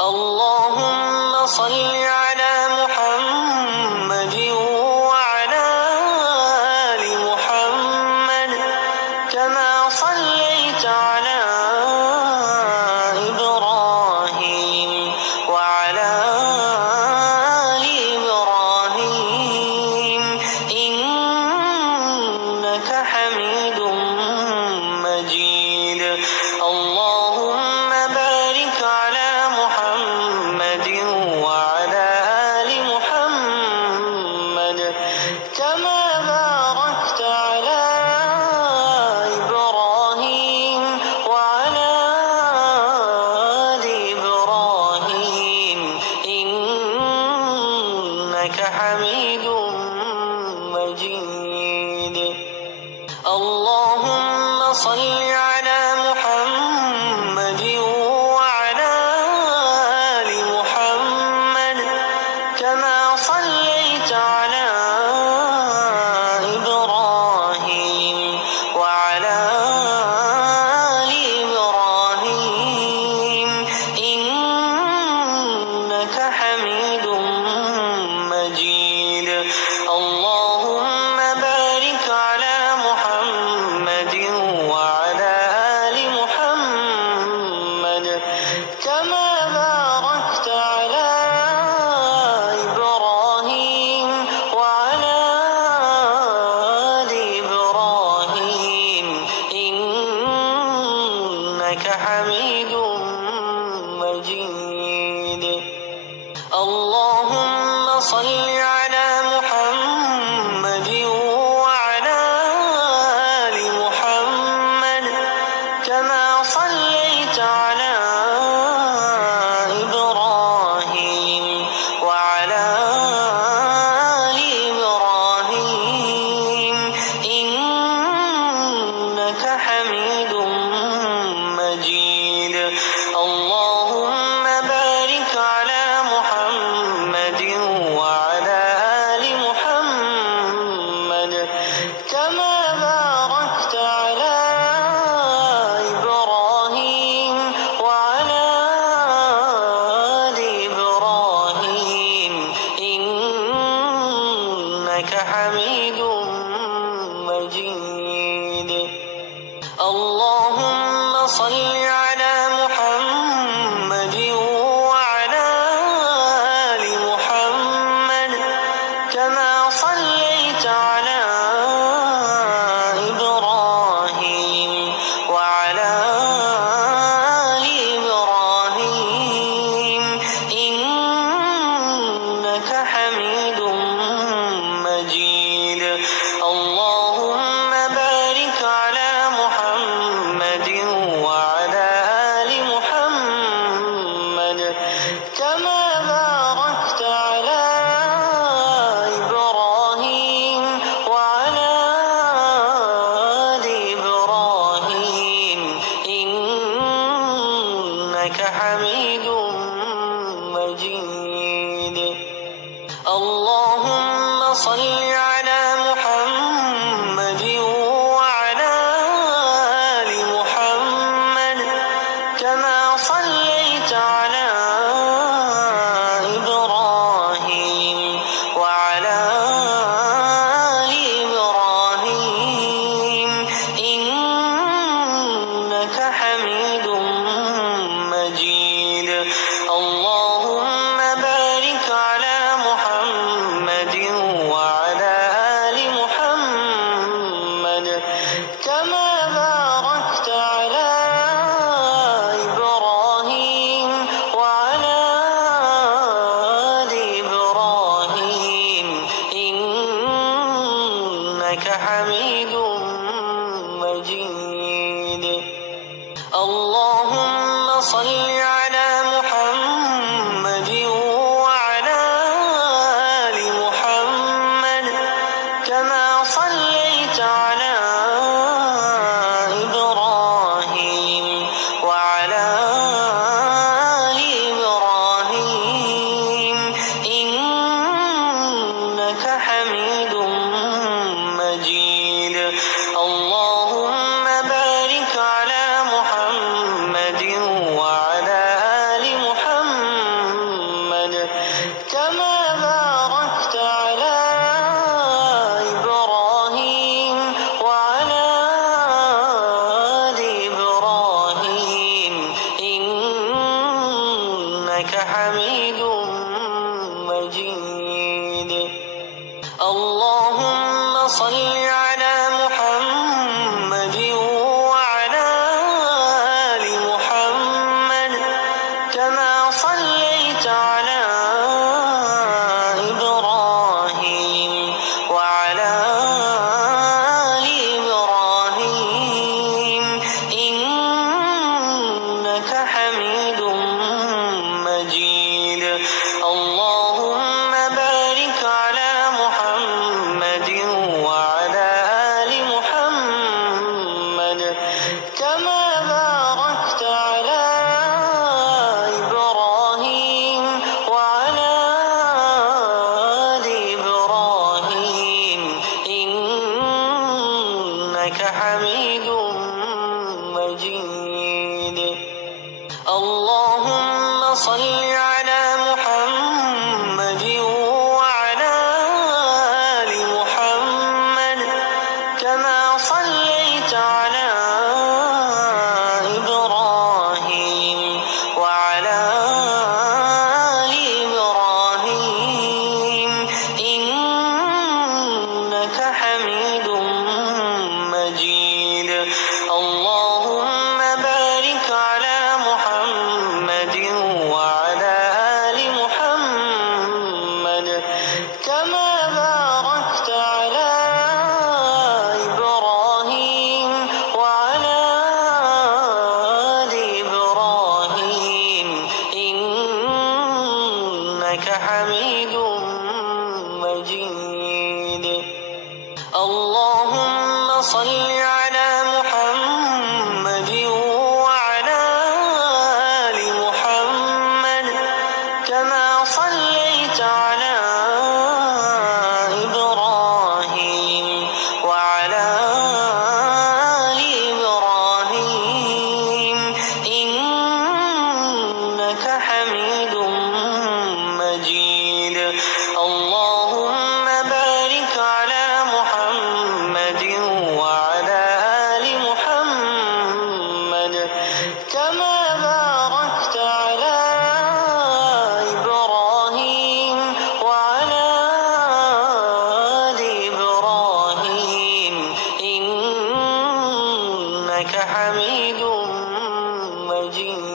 اللهم صل صل على كما باركت على إنك حميد مجيد إنك حميد مجيد. اللهم صل جن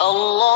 اللهم